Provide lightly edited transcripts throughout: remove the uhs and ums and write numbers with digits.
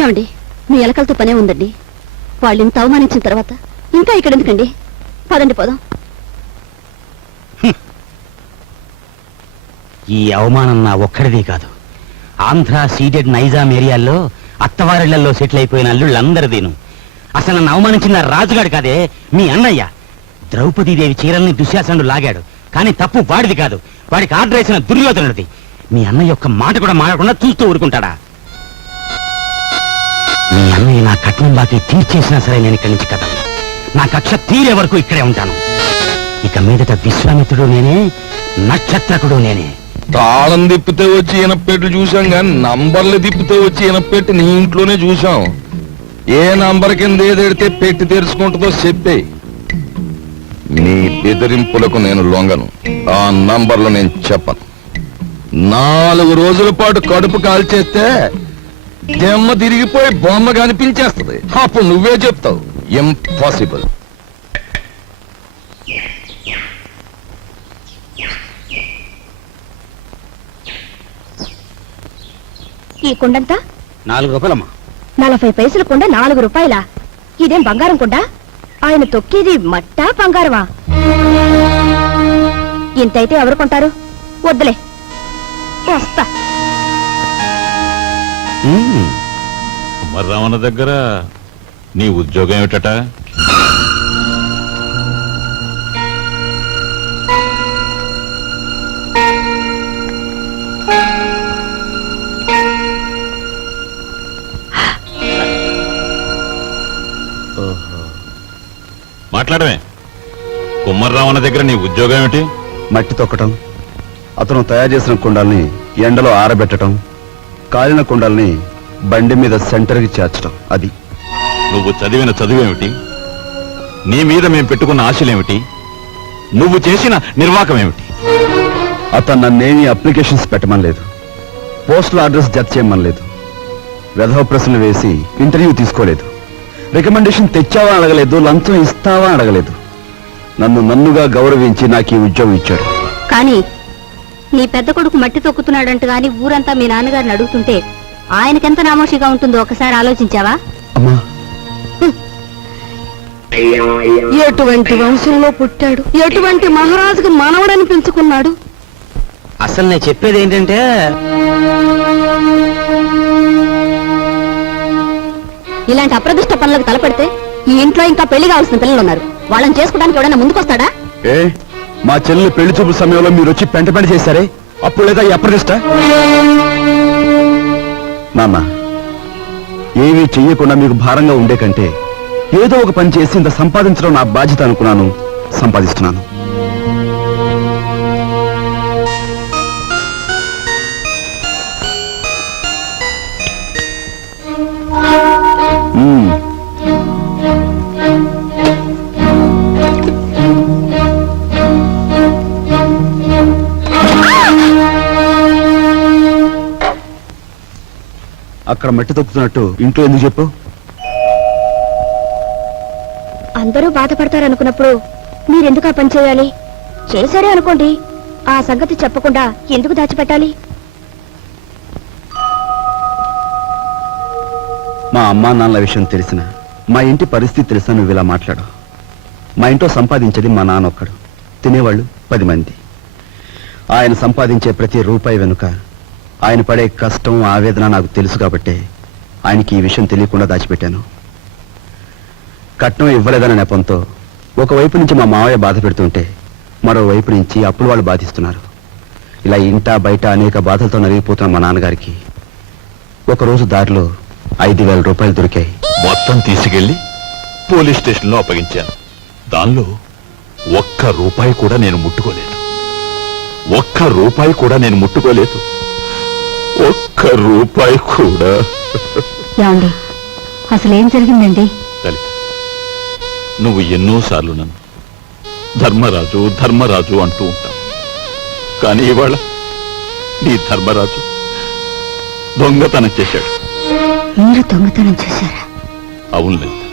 ఏమండి, మీ ఎలకలతో పనే ఉందండి. వాళ్ళు ఇంత అవమానించిన తర్వాత ఇంకా ఇక్కడ ఎందుకండి? పదండి పోదాం. ఈ అవమానం నా ఒక్కడిది కాదు, ఆంధ్ర సీడెడ్ నైజాం ఏరియాల్లో అత్తవారిళ్లలో సెటిల్ అయిపోయిన అల్లుళ్ళందరిదీను. అసలు నన్ను అవమానించిన రాజుగాడు కాదే, మీ అన్నయ్య. ద్రౌపదీదేవి చీరల్ని దుశ్శాసనుడు లాగాడు, కానీ తప్పు వాడిది కాదు, వాడికి ఆర్డర్ వేసిన దుర్యోధనుడిది. మీ అన్నయ్య ఒక్క మాట కూడా మాట్లాడకుండా చూస్తూ ఊరుకుంటాడా? మీ అన్నయ్య నా కట్నం బాకీ తీర్చేసినా సరే నేను ఇక్కడి నుంచి కదలను. నా కక్ష తీరే వరకు ఇక్కడే ఉంటాను. ఇక మీదట విశ్వామిత్రుడు నేనే, నక్షత్రకుడు నేనే. తాళం తిప్పితే వచ్చి ఇనపెట్టు చూసాం కానీ నంబర్లు తిప్పితే వచ్చి ఇనపెట్టి నీ ఇంట్లోనే చూసాం. ఏ నంబర్ కింద ఏదెడితే పెట్టి తెరుచుకుంటుందో చెప్పే. నీ బెదిరింపులకు నేను లొంగను. ఆ నంబర్లు నేను చెప్పను. 4 రోజుల పాటు కడుపు కాల్చేస్తే దెమ్మ తిరిగిపోయి బొమ్మ కనిపించేస్తుంది. అప్పుడు నువ్వే చెప్తావు ఇంపాసిబుల్. ఈ కుండంతా 4 రూపాయలమ్మా. 40 పైసల కుండ 4 రూపాయలా? ఇదేం బంగారం కుండ? ఆయన తొక్కేది మట్టా బంగారమా? ఇంతైతే ఎవరు కొంటారు? వద్దులే, వస్తా. కుమారరామన్న దగ్గర నీ ఉద్యోగం ఏమిటట? మాట్లాడమే. కుమారరామన్న దగ్గర నీ ఉద్యోగం ఏమిటి? మట్టి తొక్కటం, అతను తయారు చేసిన కుండల్ని ఎండలో ఆరబెట్టడం, కాలిన కుండల్ని బండి మీద సెంటర్కి చేర్చడం. అది. నువ్వు చదివిన చదువేమిటి? నీ మీద మేము పెట్టుకున్న ఆశలేమిటి? నువ్వు చేసిన నిర్వాకం ఏమిటి? అతను నన్నేమీ అప్లికేషన్స్ పెట్టమనలేదు, పోస్టల్ అడ్రస్ జత చేయమనలేదు, వెధవ ప్రశ్నలు వేసి ఇంటర్వ్యూ తీసుకోలేదు, రికమెండేషన్ తెచ్చావా అడగలేదు, లంచం ఇస్తావా అడగలేదు. నన్నుగా గౌరవించి నాకు ఈ ఉద్యోగం ఇచ్చాడు. కానీ నీ పెద్ద కొడుకు మట్టి తొక్కుతున్నాడంట గాని ఊరంతా మీ నాన్నగారిని అడుగుతుంటే ఆయనకెంత నామోషిగా ఉంటుందో ఒకసారి ఆలోచించావా? అమ్మా, ఎటువంటి వంశంలో పుట్టాడు, ఎటువంటి మహారాజుకు మనవడని పెంచుకున్నాడు. అసలు నేను చెప్పేది ఏంటంటే, ఇలాంటి అప్రదిష్ట పనులకు తలపెడితే ఈ ఇంట్లో ఇంకా పెళ్లి కావాల్సిన పిల్లలు ఉన్నారు. వాళ్ళని చేసుకోవడానికి ఎవడైనా ముందుకొస్తాడా? మా చెల్లెలు పెళ్లి చూపు సమయంలో మీరు వచ్చి పెంట పని చేశారే, అప్పుడు లేదా ఈ అప్రదిష్ట? నాన్న, ఏమీ చెయ్యకుండా మీకు భారంగా ఉండే కంటే ఏదో ఒక పని చేసి ఇంత సంపాదించడం నా బాధ్యత అనుకున్నాను, సంపాదిస్తున్నాను. అక్కడ మట్టి తొక్కుతున్నట్టు ఇంట్లో ఎందుకు చెప్పు? అందరూ బాధపడతారనుకున్నప్పుడు మీరెందుకు ఆ పని చేయాలి? చేశారే అనుకోండి, ఆ సంగతి చెప్పకుండా ఎందుకు దాచిపెట్టాలి? మా అమ్మా నాన్నల విషయం తెలిసిన, మా ఇంటి పరిస్థితి తెలిసిన నువ్వు ఇలా మాట్లాడు. మా ఇంట్లో సంపాదించేది మా నాన్న ఒక్కడు, తినేవాళ్ళు 10 మంది. ఆయన సంపాదించే ప్రతి రూపాయి వెనుక ఆయన పడే కష్టం, ఆవేదన నాకు తెలుసు కాబట్టే ఆయనకి ఈ విషయం తెలియకుండా దాచిపెట్టాను. కట్నం ఇవ్వలేదన్న నెపంతో ఒకవైపు నుంచి మా మావయ్య బాధ పెడుతుంటే మరోవైపు నుంచి అప్పులు వాళ్ళు బాధిస్తున్నారు. ఇలా ఇంటా బయట అనేక బాధలతో నలిగిపోతున్న మా నాన్నగారికి ఒకరోజు దారిలో 5,000 రూపాయలు దొరికాయి. మొత్తం తీసుకెళ్లి పోలీస్ స్టేషన్లో అప్పగించాను. దానిలో ఒక్క రూపాయి కూడా నేను ముట్టుకోలేదు. ఒక్క రూపాయి కూడా నేను ముట్టుకోలేదు. ఒక్క రూపాయి కూడా. ఏమండి, అసలేం జరిగిందండి? లలిత, నువ్వు ఎన్నోసార్లు నన్ను ధర్మరాజు ధర్మరాజు అంటూ ఉంటావు. కానీ ఇవాళ నీ ధర్మరాజు దొంగతనం చేశాడు. మీరు దొంగతనం చేశారా? అవును లలిత,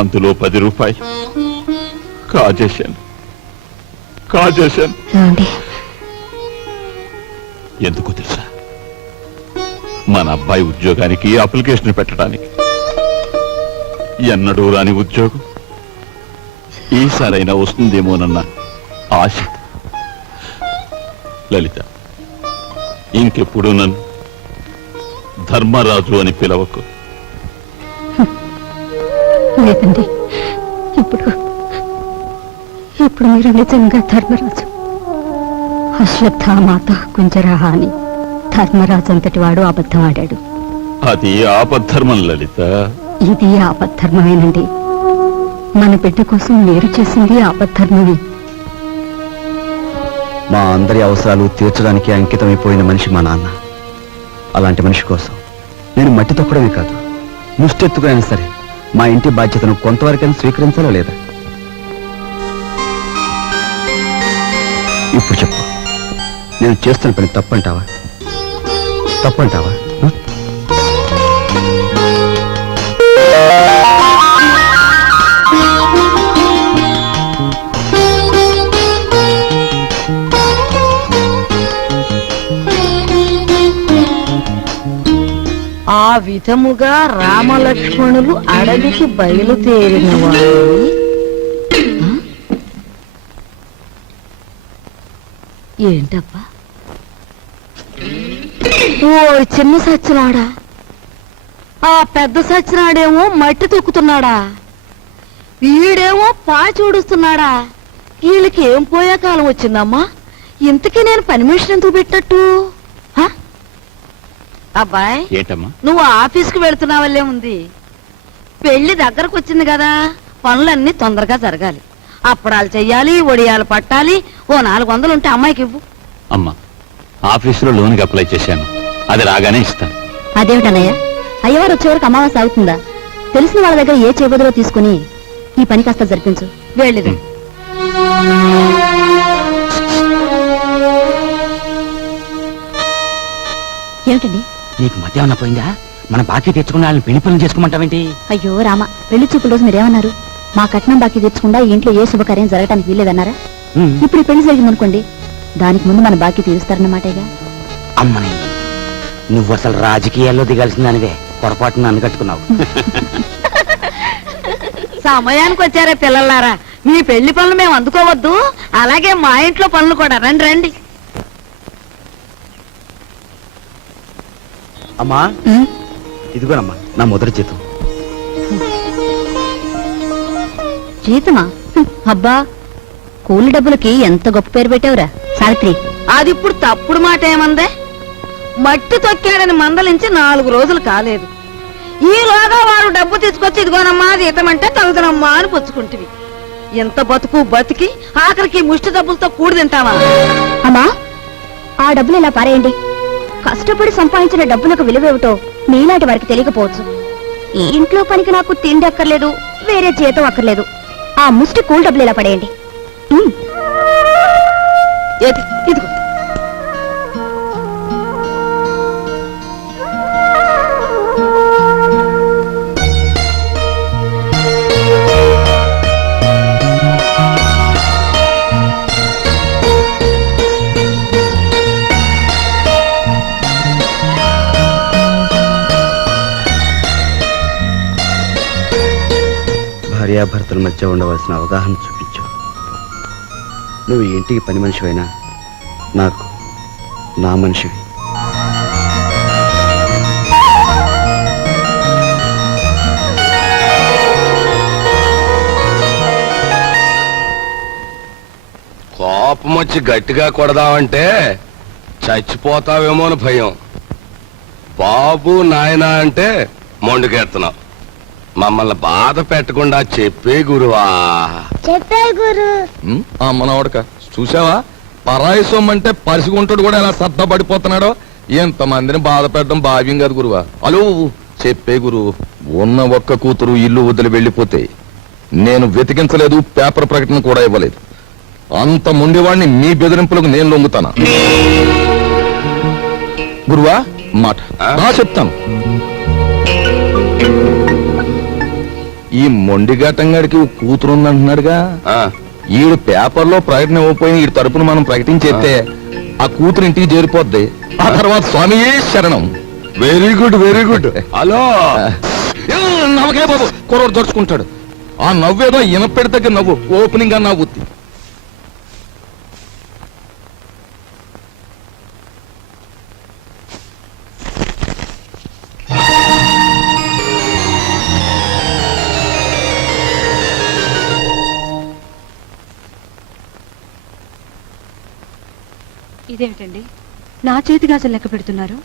అందులో 10 రూపాయలు కాజేశాను. ఏమండి, ఎందుకు తెలుసా? మన అబ్బాయి ఉద్యోగానికి అప్లికేషన్ పెట్టడానికి. ఎన్నడూ రాని ఉద్యోగం ఈసారైనా వస్తుందేమోనన్న ఆశ. లలిత, ఇంకెప్పుడు నన్ను ధర్మరాజు అని పిలవకు. లేదండి, ఇప్పుడు మీరు నిజంగా ధర్మరాజు. అశ్వత్థామాత కుంజరహ అని ధర్మరాజు అంతటి వాడు అబద్ధం ఆడాడు. అది ఆపద్ధర్మం లలిత. ఇది ఆపద్ధర్మమేనండి. మన బిడ్డ కోసం మీరు చేసింది ఆపద్ధర్మమే. మా అందరి అవసరాలు తీర్చడానికి అంకితమైపోయిన మనిషి మా నాన్న. అలాంటి మనిషి కోసం నేను మట్టి తొక్కడమే కాదు, ముష్టెత్తుకైనా సరే మా ఇంటి బాధ్యతను కొంతవరకైనా స్వీకరించాలో లేదా? ఇప్పుడు చెప్పు, నేను చేస్తున్న పని తప్పంటావా? తప్పంటావా? ఆ విధముగా రామలక్ష్మణులు అడవికి బయలుదేరిన వారు ఏంటబ్బా? ఓ చిన్న సచ్చినాడా, ఆ పెద్ద సచ్చినాడేమో మట్టి తొక్కుతున్నాడా, వీడేమో పాచి ఊడుస్తున్నాడా. వీళ్ళకి ఏం పోయే కాలం వచ్చిందమ్మా? ఇంతకీ నేను పని మనిషిని ఎందుకు పెట్టట్టు? అబ్బాయ్, ఏంటమ్మా? నువ్వు ఆఫీస్కి వెళుతున్నావల్లే ఉంది. పెళ్లి దగ్గరకు వచ్చింది కదా, పనులన్నీ తొందరగా జరగాలి. అప్పడాలు చెయ్యాలి, ఒడియాలు పట్టాలి. ఓ 400 ఉంటే అమ్మాయికి ఇవ్వు. అమ్మా, ఆఫీసులో లోన్కి అప్లై చేశాను, అది రాగానే ఇస్తాను. అదేమిటన్నయ్య, అయ్యవారు వచ్చే వరకు అమావాస్య అవుతుందా? తెలిసిన వాళ్ళ దగ్గర ఏ చేబదులో తీసుకుని ఈ పని కాస్త జరిపించు. వెళ్ళిది. ఏమిటండి? నీకు మధ్య ఏమన్నా పోయిందా? మన బాకీ తెచ్చుకున్న వాళ్ళని పెళ్లి పనులు చేసుకోమంటావేంటి? అయ్యో రామ, పెళ్లి చూపుల రోజు మీరేమన్నారు? మా కట్నం బాకీ తెచ్చకుండా ఈ ఇంట్లో ఏ శుభకార్యం జరగటానికి వీల్లేదన్నారా? ఇప్పుడు ఈ పెళ్లి జరిగిందనుకోండి, దానికి ముందు మన బాకీ తీరుస్తారన్నమాటేగా. అమ్మని, నువ్వు అసలు రాజకీయాల్లో దిగాల్సిన దానివే, పొరపాటున నన్ను కట్టుకున్నావు. సమయానికి వచ్చారే పిల్లలారా, మీ పెళ్లి పనులు మేము అందుకోవద్దు. అలాగే మా ఇంట్లో పనులు కూడా. రండి రండి. అమ్మా, ఇదిగోనమ్మా నా మొదటి జీతం. జీతమా? అబ్బా, కూలి డబ్బులకి ఎంత గొప్ప పేరు పెట్టావురా సావిత్రి. అది ఇప్పుడు తప్పుడు మాట ఏమందే? మట్టి తొక్కాడని మందలించి 4 రోజులు కాలేదు. ఈలోగా వాడు డబ్బు తీసుకొచ్చి ఇదిగోనమ్మా జీతం అంటే తగుదనమ్మా అని పుచ్చుకుంటివి. ఎంత బతుకు బతికి ఆఖరికి ముష్టి డబ్బులతో కూడి తింటావా? అమ్మా, ఆ డబ్బులు ఇలా పారేయండి. కష్టపడి సంపాదించిన డబ్బులకు విలువేమిటో మీలాంటి వారికి తెలియకపోవచ్చు. ఈ ఇంట్లో పనికి నాకు తిండి అక్కర్లేదు, వేరే జీతం అక్కర్లేదు. ఆ ముష్టి కూల్ డబ్బులు ఇలా పడేయండి. ఏది? ఇదిగో. భార్యాభర్తల మధ్య ఉండవలసిన అవగాహన చూపించు. నువ్వు ఈ ఇంటికి పని మనిషివైనా నాకు నా మనిషివి. కోపం వచ్చి గట్టిగా కొడదామంటే చచ్చిపోతావేమో అని భయం. బాబు నాయనా అంటే మొండుకెడుతున్నావు. మమ్మల్ని బాధ పెట్టకుండా చెప్పే గురువా. చెప్పే గురు. మనవడక చూసావా, పరాయి సొమ్మంటే పరిసిగుంటాడు కూడా ఎలా సత్తా పడిపోతున్నాడో. ఎంతమందిని బాధ పెట్టడం భావ్యం కాదు గురువా. అలో చెప్పే గురు. ఉన్న ఒక్క కూతురు ఇల్లు వదిలి వెళ్ళిపోతే నేను వెతికించలేదు, పేపర్ ప్రకటన కూడా ఇవ్వలేదు. అంత ముండేవాడిని మీ బెదిరింపులకు నేను లొంగుతానా? గురువా మాట చెప్తాను. ఈ మొండిఘాటంగాడికి కూతురు ఉందంటున్నాడుగా, ఈడు పేపర్లో ప్రకటన ఇవ్వకపోయిన ఈ తరపున మనం ప్రకటించేస్తే ఆ కూతురు ఇంటికి చేరిపోద్ది. ఆ తర్వాత స్వామియే శరణం. Very good very good. Hello నవ్వకే బాబు, కుర్రోడు దొరుచుకుంటాడు. ఆ నవ్వేదో ఇనపెడి దగ్గర నవ్వు, ఓపెనింగ్ గా నవ్వుద్ది. ఇదేమిటండి నా చేతి గాజులు లెక్క పెడుతున్నారు?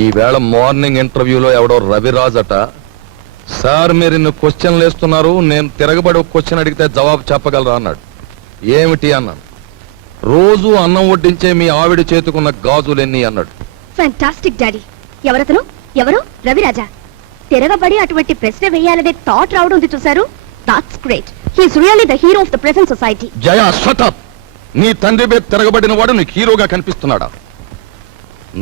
ఈవేళ మార్నింగ్ ఇంటర్వ్యూలో ఎవడో రవిరాజ్ అట, సార్ మీరు ఇన్ని క్వశ్చన్లు వేస్తున్నారు, నేను తిరగబడి ఒక క్వశ్చన్ అడిగితే జవాబు చెప్పగలరా అన్నాడు. ఏమిటి అన్నాను. రోజు అన్నం వడ్డించే మీ ఆవిడ చేతుకున్న గాజులెన్ని అన్నాడు. Fantastic daddy. ఎవరతను? ఎవరు? రవిరాజా. తిరగబడి అటువంటి ప్రశ్న వేయాలనే థాట్ రావడం ఉంది చూసారు. That's great. He's really the hero of the present society. Jaya shut up. నీ తండ్రి మీద తిరగబడిన వాడు నీకు హీరోగా కనిపిస్తున్నాడా?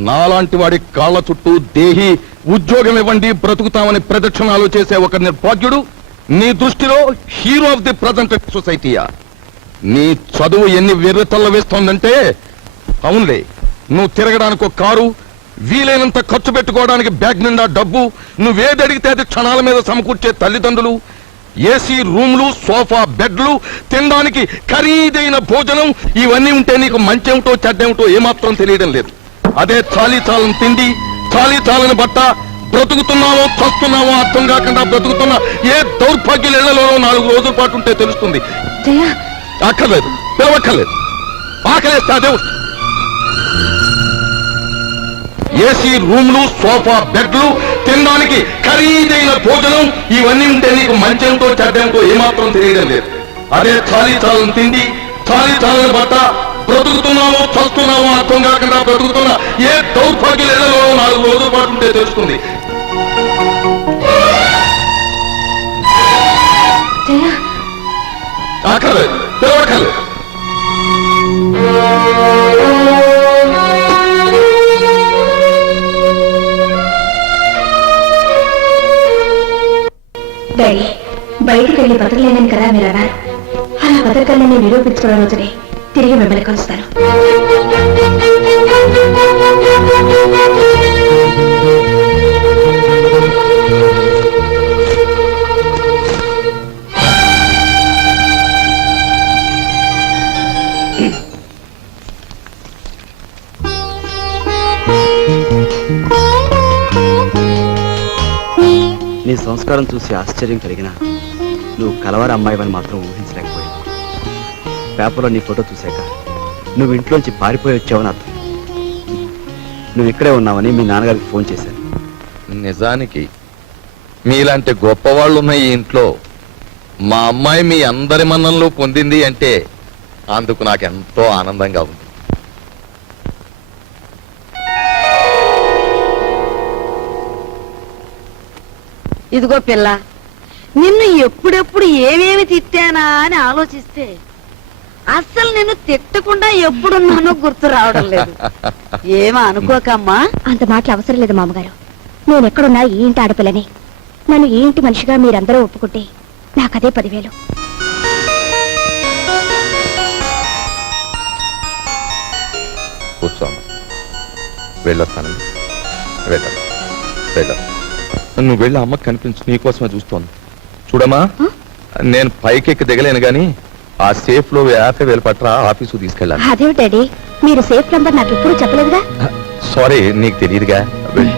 నాలాంటి వాడి కాళ్ళ చుట్టూ దేహి ఉద్యోగం ఇవ్వండి బ్రతుకుతామని ప్రదక్షిణాలు చేసే ఒక నిర్భాగ్యుడు నీ దృష్టిలో హీరో ఆఫ్ ది ప్రజెంట్ సొసైటీయా? నీ చదువు ఎన్ని వెర్రితల్ల వేస్తోందంటే, అవునులే, నువ్వు తిరగడానికి ఒక కారు, వీలైనంత ఖర్చు పెట్టుకోవడానికి బ్యాగ్ నిండా డబ్బు, నువ్వేది అడిగితే అది క్షణాల మీద సమకూర్చే తల్లిదండ్రులు, ఏసీ రూమ్లు, సోఫా బెడ్లు, తినడానికి ఖరీదైన భోజనం, ఇవన్నీ ఉంటే నీకు మంచేమిటో చెడ్డేమిటో ఏమాత్రం తెలియడం లేదు. అదే చాలీ చాలని తిండి, చాలీ చాలని బట్ట, బ్రతుకుతున్నావో చస్తున్నావో అర్థం కాకుండా బ్రతుకుతున్న ఏ దౌర్భాగ్యుల ఇళ్లలోనో 4 రోజుల పాటు ఉంటే తెలుస్తుంది. జయ, అక్కర్లేదు, పిలవక్కర్లేదు. ఆకలేస్తే అదే వస్తుంది. ఏసీ రూమ్లు, సోఫా బెడ్లు, తినడానికి ఖరీదైన భోజనం, ఇవన్నీ ఉంటే నీకు మంచేమిటో చెడ్డేమిటో ఏమాత్రం తెలియడం లేదు. అదే చాలీ చాలని తిండి, చాలీ చాలని బట్ట, బ్రతుకుతున్నావో చస్తున్నావో అర్థం కాకుండా బ్రతుకుతున్న ఏ దౌర్భాగ్యుల ఇళ్లలో 4 రోజుల పాటు ఉంటే తెలుస్తుంది. జయ, ఆకలేదు, పిలవక్కర్లేదు. డాడీ, బయటికి వెళ్ళి బతకలేనని కదా మీరు అన్నారు. అలా బతకలేని నిరూపించుకున్న రోజునే తిరిగి మిమ్మల్ని కలుస్తాను. నీ సంస్కారం చూసి ఆశ్చర్యం కలిగినా నువ్వు కలవారి అమ్మాయివని మాత్రం ఊహించలేకపోయావు. పేపర్లో నీ ఫోటో చూశాక నువ్వు ఇంట్లోంచి పారిపోయి వచ్చావని అర్థం. నువ్వు ఇక్కడే ఉన్నావని మీ నాన్నగారికి ఫోన్ చేశాను. నిజానికి మీలాంటి గొప్పవాళ్ళు ఉన్న ఈ ఇంట్లో మా అమ్మాయి మీ అందరి మన్ననలు పొందింది అంటే అందుకు నాకెంతో ఆనందంగా ఉంది. ఇదిగో పిల్ల, నిన్ను ఎప్పుడెప్పుడు ఏమేమి తిట్టానా అని ఆలోచిస్తే అస్సలు నిన్ను తిట్టకుండా ఎప్పుడున్నానో గుర్తు రావడం లేదు. ఏమో అనుకోకమ్మా. అంత మాటలు అవసరం లేదు మామగారు. నేను ఎక్కడున్నా ఈ ఇంటి ఆడపిల్లని. నన్ను ఈ ఇంటి మనిషిగా మీరందరూ ఒప్పుకుంటే నాకదే 10,000. కూర్చోమ్మా, వెళ్ళొస్తాను. నువ్వు వెళ్ళి అమ్మకి కనిపించు, నీకోసమే చూస్తోంది. చూడమ్మా, నేను పైకెక్కి దిగలేను గాని ఆ సేఫ్ లో 50,000 పట్రా ఆఫీసు తీసుకెళ్ళాను. అదేమిటి డాడీ, మీరు సేఫ్ నంబర్ నాకు ఎప్పుడు చెప్పలేదుగా. సారీ, నీకు తెలియదుగా. వెళ్ళి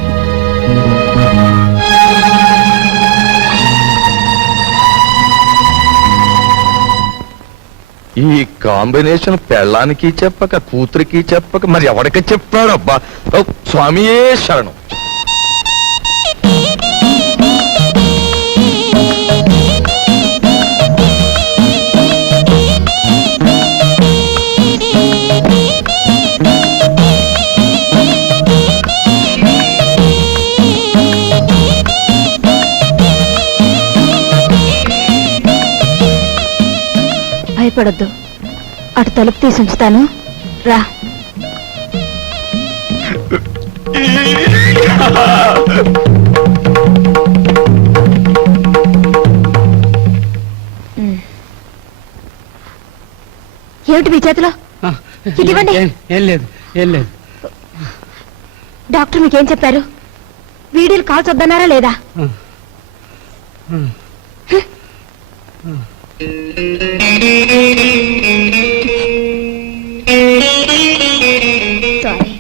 ఈ కాంబినేషన్ పెళ్ళానికి చెప్పక కూతురికి చెప్పక మరి ఎవరికి చెప్పాడు? అబ్బా, స్వామియే శరణం. భయపడొద్దు, అటు తలుపు తీసి ఉంచుతాను, రా. ఏమిటి మీ చేతిలో? ఇదివ్వండి. ఏం లేదు, ఏం లేదు. డాక్టర్ మీకేం చెప్పారు? వీడియోలు కాల్స్ వద్దన్నారా లేదా? సారీ.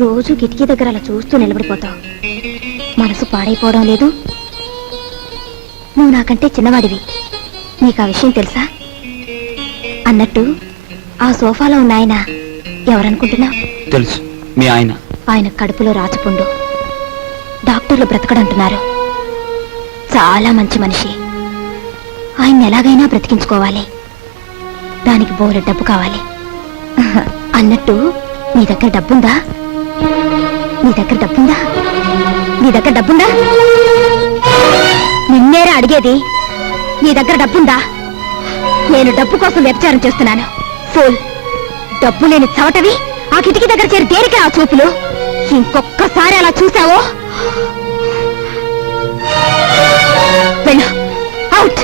రోజు కిటికీ దగ్గర అలా చూస్తూ నిలబడిపోతావు. మనసు పాడైపోవడం లేదు. నువ్వు నాకంటే చిన్నవాడివి. నీకు ఆ విషయం తెలుసా? అన్నట్టు ఆ సోఫాలో ఉన్న ఆయన ఎవరనుకుంటున్నావు? తెలుసు, మీ ఆయన. ఆయన కడుపులో రాచపుండు. డాక్టర్లు బ్రతకడంటున్నారు. చాలా మంచి మనిషి. ఆయన్ని ఎలాగైనా బ్రతికించుకోవాలి. దానికి బోలెడు డబ్బు కావాలి. అన్నట్టు నీ దగ్గర డబ్బుందా? నీ దగ్గర డబ్బుందా? నీ దగ్గర డబ్బుందా? నిన్నేరా అడిగేది. నీ దగ్గర డబ్బుందా? నేను డబ్బు కోసం వ్యభిచారం చేస్తున్నాను. ఫూల్. డబ్బు లేని చవటవి ఆ కిటికీ దగ్గర చేరి దేనికే ఆ చూపులు? ఇంకొక్కసారి అలా చూసావో వెళ్ళు. అవుట్.